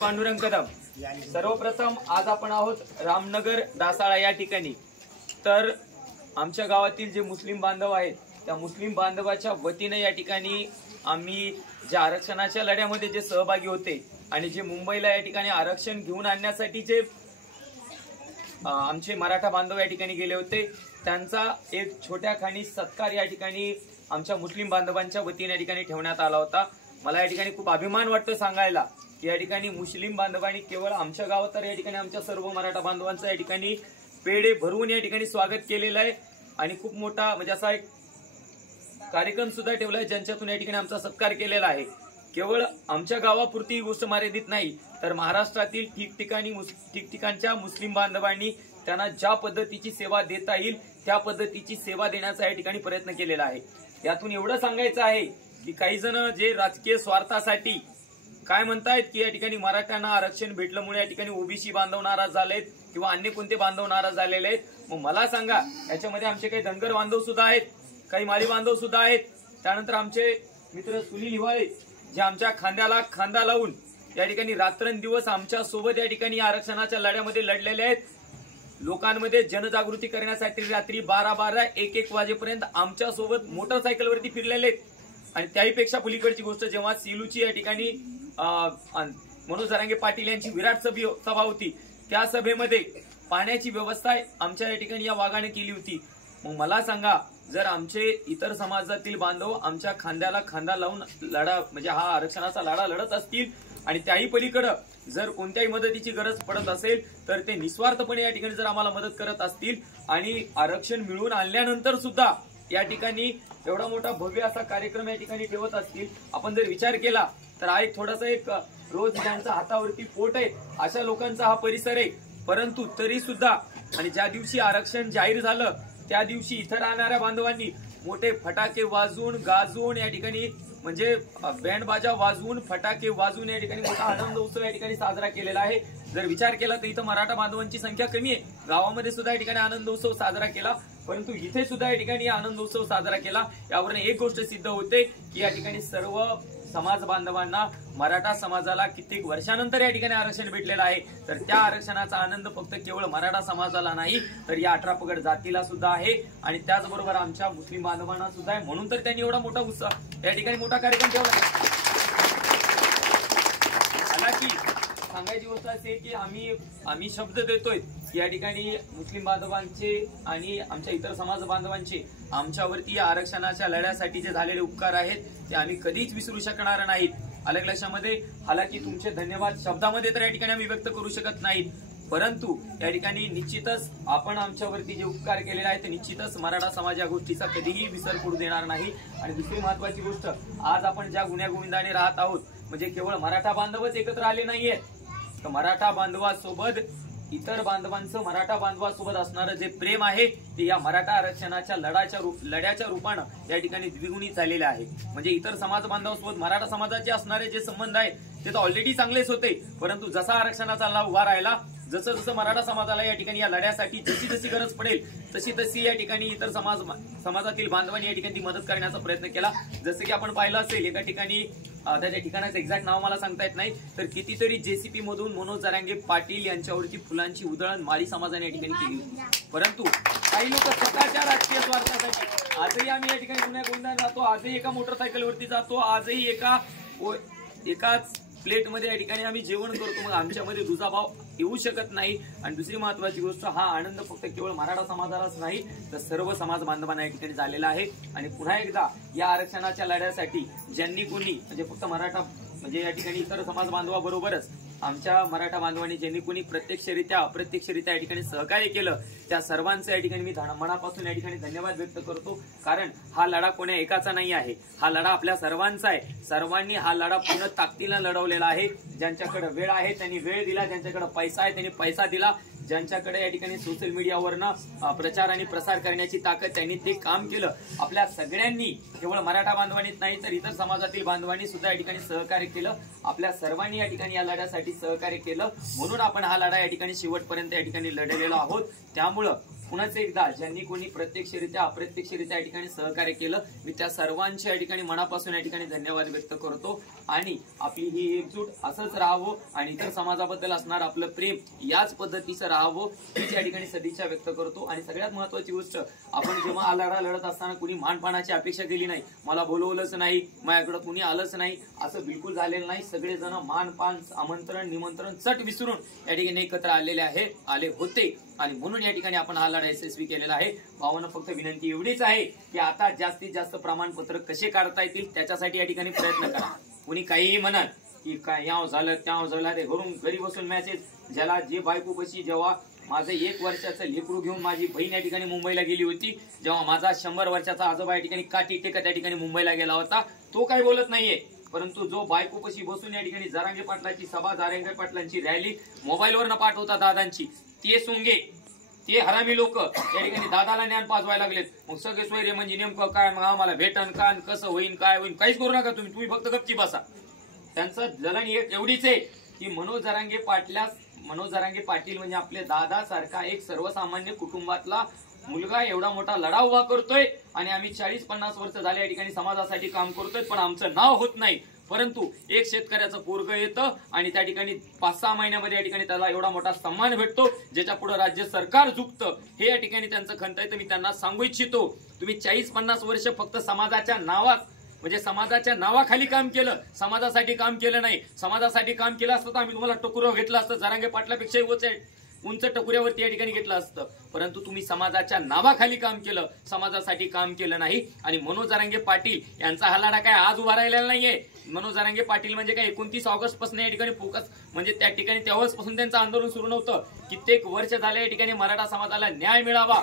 पांडुरंग कदम। सर्वप्रथम आज आपण आहोत रामनगर दासाळा या ठिकाणी। तर आमच्या गावातील जे मुस्लिम बांधव आहेत त्या मुस्लिम बांधवाच्या वतीने या ठिकाणी आम्ही ज्या आरक्षणाच्या लढ्यामध्ये जे सहभागी होते आणि जे मुंबईला या ठिकाणी आरक्षण घेऊन आणण्यासाठी जे आमचे मराठा बांधव या ठिकाणी गेले होते त्यांचा एक छोट्या खाणी सत्कार या ठिकाणी आमच्या मुस्लिम बांधवांच्या वतीने या ठिकाणी ठेवण्यात आला होता। मला या ठिकाणी खूप अभिमान वाटतो सांगायला की या ठिकाणी मुस्लिम बांधवांनी केवळ आमच्या गावात तर या ठिकाणी आमच्या सर्व मराठा बांधवांचं या ठिकाणी पेढे भरवून या ठिकाणी स्वागत केलेलं आहे आणि खूप मोठा म्हणजे असा एक कार्यक्रम सुद्धा ठेवलाय ज्यांच्यातून या ठिकाणी आमचा सत्कार केलेला आहे। केवळ आमच्या गावापुरती ही गोष्ट मर्यादित नाही तर महाराष्ट्रातील ठिकठिकाणच्या मुस्लिम बांधवांनी त्यांना ज्या पद्धतीची सेवा देता येईल त्या पद्धतीची सेवा देण्याचा या ठिकाणी प्रयत्न केलेला आहे। यातून एवढं सांगायचं आहे की काही जण जे राजकीय स्वार्थासाठी काय म्हणतायत की या ठिकाणी मराठ्यांना आरक्षण भेटल्यामुळे या ठिकाणी ओबीसी बांधव नाराज झालेत किंवा अन्य कोणते बांधव नाराज झालेले आहेत। मग मला सांगा याच्यामध्ये आमचे काही धनगर बांधव सुद्धा आहेत, काही माळी बांधव सुद्धा आहेत, त्यानंतर आमचे मित्र सुनील हिवाळे जे आमच्या खांद्याला खांदा लावून या ठिकाणी रात्रंदिवस आमच्या सोबत या ठिकाणी आरक्षणाच्या लढ्यामध्ये लढलेले आहेत। लोकांमध्ये जनजागृती करण्यासाठी रात्री 12-12, 1-1 वाजेपर्यंत आमच्या सोबत मोटरसायकलवरती फिरलेले आहेत। आणि त्याहीपेक्षा पलीकडची गोष्ट जेव्हा सेलूची या ठिकाणी मनोज जरांगे पाटील यांची विराट सभा होती त्या सभेमध्ये पाण्याची व्यवस्था आमच्या या ठिकाणी या वाघाने केली होती। मग मला सांगा जर आमचे इतर समाजातील बांधव आमच्या खांद्याला खांदा लावून लढा म्हणजे हा आरक्षणाचा लढा लढत असतील आणि त्याही पलीकडे जर कोणत्याही मदतीची गरज पडत असेल तर ते निस्वार्थपणे या ठिकाणी जर आम्हाला मदत करत असतील आणि आरक्षण मिळवून आणल्यानंतर सुद्धा या ठिकाणी एवढा मोठा भव्य असा कार्यक्रम या ठिकाणी ठेवत असतील, आपण जर विचार केला तर हा एक थोडासा एक रोज ज्यांच्या हातावरती पोट आहे अशा लोकांचा हा परिसर आहे। परंतु तरी सुद्धा आणि ज्या दिवशी आरक्षण जाहीर झालं त्या दिवशी इथं राहणाऱ्या बांधवांनी मोठे फटाके वाजवून गाजवून या ठिकाणी म्हणजे बँड बाजा वाजवून फटाके वाजवून या ठिकाणी मोठा आनंद उत्सव या ठिकाणी साजरा केलेला आहे। जर विचार केला तर इथं मराठा बांधवांची संख्या कमी आहे, गावामध्ये सुद्धा या ठिकाणी आनंद उत्सव साजरा केला, परंतु इथे सुद्धा या ठिकाणी आनंद उत्सव साजरा केला। यावरून एक गोष्ट सिद्ध होते की या ठिकाणी सर्व समाज बांधवांना मराठा समाजाला कित्येक वर्षानंतर या ठिकाणी आरक्षण भेटलेलं आहे। तर त्या आरक्षणाचा आनंद फक्त केवळ मराठा समाजाला नाही तर या 18 पगड जातीला सुद्धा आहे आणि त्याचबरोबर आमच्या मुस्लिम बांधवांना सुद्धा आहे। म्हणून तर त्यांनी एवढा मोठा उत्साह या ठिकाणी मोठा कार्यक्रम ठेवला। हालाकी सांगायची गोष्ट अशी की आम्ही शब्द देतोय की या ठिकाणी मुस्लिम बांधवांचे आणि आमच्या इतर समाज बांधवांचे आमच्यावरती या आरक्षणाच्या लढ्यासाठी जे झालेले उपकार आहेत ते आम्ही कधीच विसरू शकणार नाहीत। अलग लक्षामध्ये हालाकी तुमचे धन्यवाद शब्दामध्ये तर या ठिकाणी आम्ही व्यक्त करू शकत नाहीत, परंतु या ठिकाणी निश्चितच आपण आमच्यावरती जे उपकार केलेले आहेत ते निश्चितच मराठा समाज या गोष्टीचा कधीही विसर पडू देणार नाही। आणि दुसरी महत्वाची गोष्ट आज आपण ज्या गुण्यागोविंदाने राहत आहोत म्हणजे केवळ मराठा बांधवच एकत्र आले नाहीये तर मराठा बांधवासोबत इतर बांधवांचं मराठा बांधवासोबत असणारं जे प्रेम आहे ते या मराठा आरक्षणाच्या लढ्याच्या रूपानं या ठिकाणी द्विगुणित झालेलं आहे। म्हणजे इतर समाज बांधवांसोबत मराठा समाजाचे असणारे जे संबंध आहेत ते तर ऑलरेडी चांगलेच होते, परंतु जसा आरक्षणाचा लाभ उभा राहिला जसं जसं मराठा समाजाला या ठिकाणी या लढ्यासाठी जशी जशी गरज पडेल तशी तशी या ठिकाणी इतर समाजातील बांधवांनी या ठिकाणी मदत करण्याचा प्रयत्न केला। जसं की आपण पाहिलं असेल एका ठिकाणी त्याच्या ठिकाणाचं एक्झॅक्ट नाव मला सांगता येत नाही तर कितीतरी जेसीपी मधून मनोज जरांगे पाटील यांच्यावरती फुलांची उधळण माळी समाजाने या ठिकाणी केली होती। परंतु काही लोक स्वतःच्या राजकीय स्वार्थासाठी आजही आम्ही या ठिकाणी गुण्यागोविंदाने जातो, आजही एका मोटरसायकलवरती जातो, आजही एकाच प्लेटमध्ये या ठिकाणी आम्ही जेवण करतो। मग आमच्यामध्ये दुजाभाव येऊ शकत नाही। आणि दुसरी महत्वाची गोष्ट हा आनंद फक्त केवळ मराठा समाजालाच नाही तर सर्व समाज बांधवांना या ठिकाणी झालेला आहे। आणि पुन्हा एकदा या आरक्षणाच्या लढ्यासाठी ज्यांनी कोणी म्हणजे फक्त मराठा म्हणजे या ठिकाणी इतर समाज बांधवाबरोबरच आमच्या मराठा बांधवांनी ज्यांनी कोणी प्रत्यक्षरित्या अप्रत्यक्षरित्या या ठिकाणी सहकार्य केलं त्या सर्वांचं या ठिकाणी मी मनापासून या ठिकाणी धन्यवाद व्यक्त करतो। कारण हा लढा कोण्या एकाचा नाही आहे, हा लढा आपल्या सर्वांचा आहे। सर्वांनी हा लढा पूर्ण ताकदीने लढवलेला आहे। ज्यांच्याकडे वेळ आहे त्यांनी वेळ दिला, ज्यांच्याकडे पैसा आहे त्यांनी पैसा दिला, ज्यांच्याकडे या ठिकाणी सोशल मीडियावरनं प्रचार आणि प्रसार करण्याची ताकद त्यांनी ते काम केलं। आपल्या सगळ्यांनी केवळ मराठा बांधवांनीच नाही तर इतर समाजातील बांधवांनी सुद्धा या ठिकाणी सहकार्य केलं। आपल्या सर्वांनी या ठिकाणी या लढ्यासाठी सहकार्य केलं, म्हणून आपण हा लढा या ठिकाणी शेवटपर्यंत या ठिकाणी लढलेलो आहोत। त्यामुळं पुन्हाच एकदा ज्यांनी कोणी प्रत्यक्षरित्या अप्रत्यक्षरित्या या ठिकाणी सहकार्य केलं, मी त्या सर्वांच्या या ठिकाणी मनापासून या ठिकाणी धन्यवाद व्यक्त करतो। आणि आपली ही एकजूट असंच राहावं आणि इतर समाजाबद्दल असणार आपलं प्रेम याच पद्धतीचं राहावं हीच या ठिकाणी सदिच्छा व्यक्त करतो। आणि सगळ्यात महत्वाची गोष्ट, आपण जेव्हा लढा लढत असताना कुणी मानपानाची अपेक्षा केली नाही, मला बोलवलंच नाही, माझ्याकडे कुणी आलंच नाही, असं बिलकुल झालेलं नाही। सगळेजण मानपान आमंत्रण निमंत्रण चट विसरून या ठिकाणी एकत्र आले होते आणि म्हणून या ठिकाणी आपण हा लढा यशस्वी केलेला आहे। भावांनो, फक्त विनंती एवढीच आहे की आता जास्तीत जास्त प्रमाणपत्र कसे काढता येतील त्याच्यासाठी या ठिकाणी प्रयत्न करा। कुणी काहीही म्हणत की काय याव झालं त्याव झालं, ते घरी बसून मेसेज, ज्याला जे बायको कशी, जेव्हा माझं 1 वर्षाचं लेकरू घेऊन माझी बहीण या ठिकाणी मुंबईला गेली होती, जेव्हा माझा 100 वर्षाचा आजोबा या ठिकाणी काठी टेकत या ठिकाणी मुंबईला गेला होता, तो काही बोलत नाहीये। परंतु जो बायकोपाशी बसून या ठिकाणी जरांगे पाटलाची सभा, जरांगे पाटलांची रॅली मोबाईलवर न पाठवता दादांची, ते सोंगे, ते हरामी लोक या ठिकाणी दादाला ज्ञान पाजवायला लागलेत। मग सगळे सोयरे म्हणजे नेमकं काय, मग आम्हाला भेटन का, कसं होईन काय होईन, काहीच करू नका तुम्ही फक्त गपची बसा। त्यांचं जलन एक एवढीच आहे की मनोज जरांगे पाटील म्हणजे आपले दादा सारखा एक सर्वसामान्य कुटुंबातला मुलगा एवढा मोठा लढा उभा करतोय आणि आम्ही 40-50 वर्ष झाले या ठिकाणी समाजासाठी काम करतोय, पण आमचं नाव होत नाही। परंतु एक शेतकऱ्याचं पोरग येतं आणि त्या ठिकाणी 5-6 महिन्यामध्ये या ठिकाणी त्याला एवढा मोठा सन्मान भेटतो, ज्याच्या पुढे राज्य सरकार झुकतं, हे या ठिकाणी त्यांचं खंत आहे। तर मी त्यांना सांगू इच्छितो, तुम्ही 40-50 वर्ष फक्त समाजाच्या नावात म्हणजे समाजाच्या नावाखाली काम केलं, समाजासाठी काम केलं नाही। समाजासाठी काम केलं असतं तर आम्ही तुम्हाला टकुऱ्यावर घेतलं असतं, जरांगे पाटलापेक्षाही उंच टकुऱ्यावरती या ठिकाणी घेतलं असतं। परंतु तुम्ही समाजाच्या नावाखाली काम केलं, समाजासाठी काम केलं नाही। आणि मनोज जरांगे पाटील यांचा हा लढा काय आज उभा राहिलेला नाहीये। मनोज जरांगे पाटील म्हणजे काय 29 ऑगस्ट पासून या ठिकाणी फोकस म्हणजे त्या ठिकाणी तेव्हापासून त्यांचं आंदोलन सुरू नव्हतं। कित्येक वर्ष झाले या ठिकाणी मराठा समाजाला न्याय मिळावा,